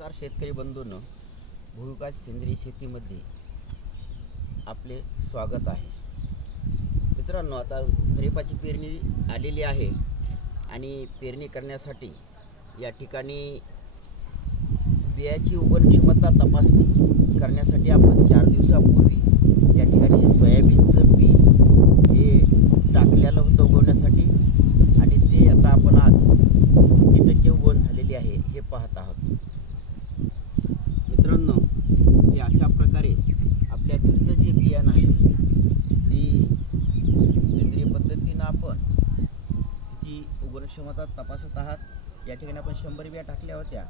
नमस्कार शेतकरी बंधूंनो. भूविकास सेंद्रिय शेतीमध्ये आपले स्वागत आहे. मित्रांनो आता खरीपाची पेरणी आलेली आहे आणि पेरणी करण्यासाठी या ठिकाणी बियाची उगवण क्षमता तपासणी करण्यासाठी आपण चार दिवसापूर्वी या ठिकाणी सोयाबीनचं बी हे टाकलेलं होतं उगवण्यासाठी आणि ते आता आपण आज किती टक्के उगवण झालेली आहे हे पाहत आहोत मित्रांनो हे अशा प्रकारे आपल्या घरचं जे बियाणं आहे ते सेंद्रिय पद्धतीनं आपण त्याची उगवण तपासत आहात. या ठिकाणी आपण शंभर बिया टाकल्या होत्या.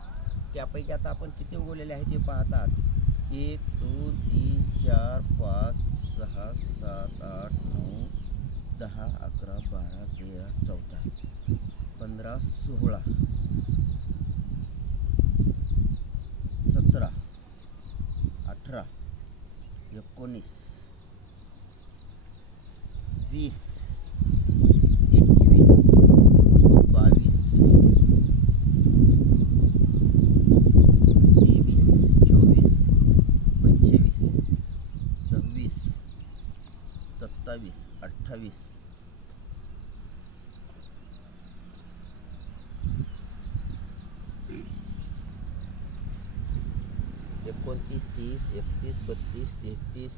त्यापैकी आता आपण किती उगवलेले आहे ते पाहतात. एक दोन तीन चार पाच सहा सात आठ नऊ दहा अकरा बारा तेरा चौदा पंधरा सोळा सतरा अठरा एकोणीस वीस सत्तावीस अठ्ठावीस एकोणतीस, तीस, एकतीस, बत्तीस, तेहतीस,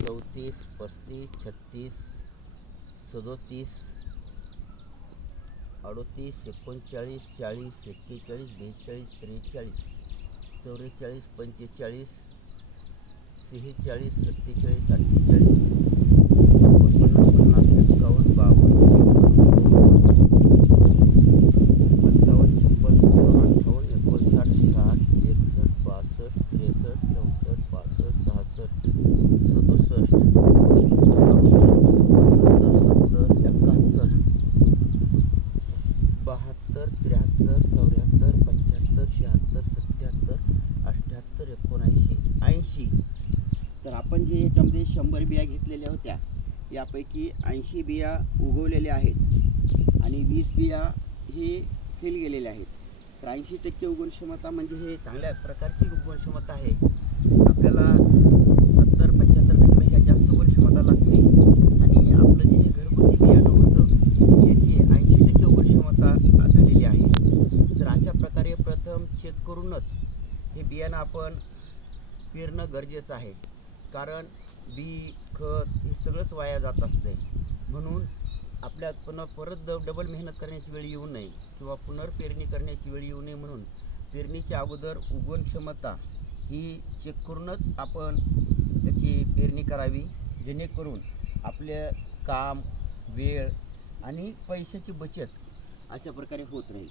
चौतीस, पस्तीस, छत्तीस, सदोतीस एकोणचाळीस, चाळीस, एक्केचाळीस, बेचाळीस, त्रेचाळीस चौवेचाळीस पंचेचाळीस, सेहेचाळीस, सत्तेचाळीस, अठ्ठेचाळीस त्र्याहत्तर चौऱ्याहत्तर पंच्याहत्तर शहात्तर सत्याहत्तर अठ्ठ्याहत्तर एकोणऐंशी ऐंशी. तर आपण जे याच्यामध्ये शंभर बिया घेतलेल्या होत्या यापैकी ऐंशी बिया उगवलेल्या आहेत आणि वीस बिया हे फेल गेलेल्या आहेत. तर ऐंशी टक्के उगवण क्षमता म्हणजे हे चांगल्या प्रकारची उगवण क्षमता आहे. आपल्याला सत्तर पंच्याहत्तर टक्केपेक्षा जास्त उगवण क्षमता लागते आणि आपलं जे घरगुती बियाणं होतं याची ऐंशी टक्के उगवण क्षमता झालेली आहे तर अशा प्रकारे प्रथम चेक करूनच हे बियाणं आपण पेरणं गरजेचं आहे. कारण बी खत हे सगळंच वाया जात असते. म्हणून आपल्या पुन्हा परत ड डबल मेहनत करण्याची वेळ येऊ नये किंवा पुनर्पेरणी करण्याची वेळ येऊ नये म्हणून पेरणीच्या अगोदर उगवण क्षमता ही चेक करूनच आपण त्याची पेरणी करावी. जेणेकरून आपले काम वेळ आणि पैशाची बचत अशा प्रकारे होत राहील.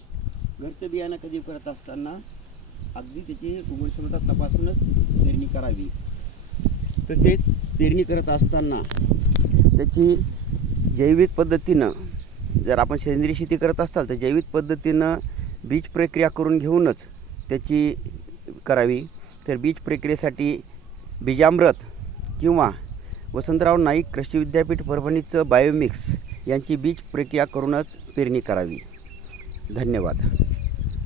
घरचं बियाणं कधी करत असताना अगदी त्याची उगवण क्षमता तपासूनच पेरणी करावी. तसेच पेरणी करत असताना त्याची जैविक पद्धतीनं जर आपण सेंद्रिय शेती करत असाल तर जैविक पद्धतीनं बीज प्रक्रिया करून घेऊनच त्याची करावी. तर बीज प्रक्रियेसाठी बीजामृत किंवा वसंतराव नाईक कृषी विद्यापीठ परभणीचं बायोमिक्स यांची बीज प्रक्रिया करूनच पेरणी करावी. धन्यवाद.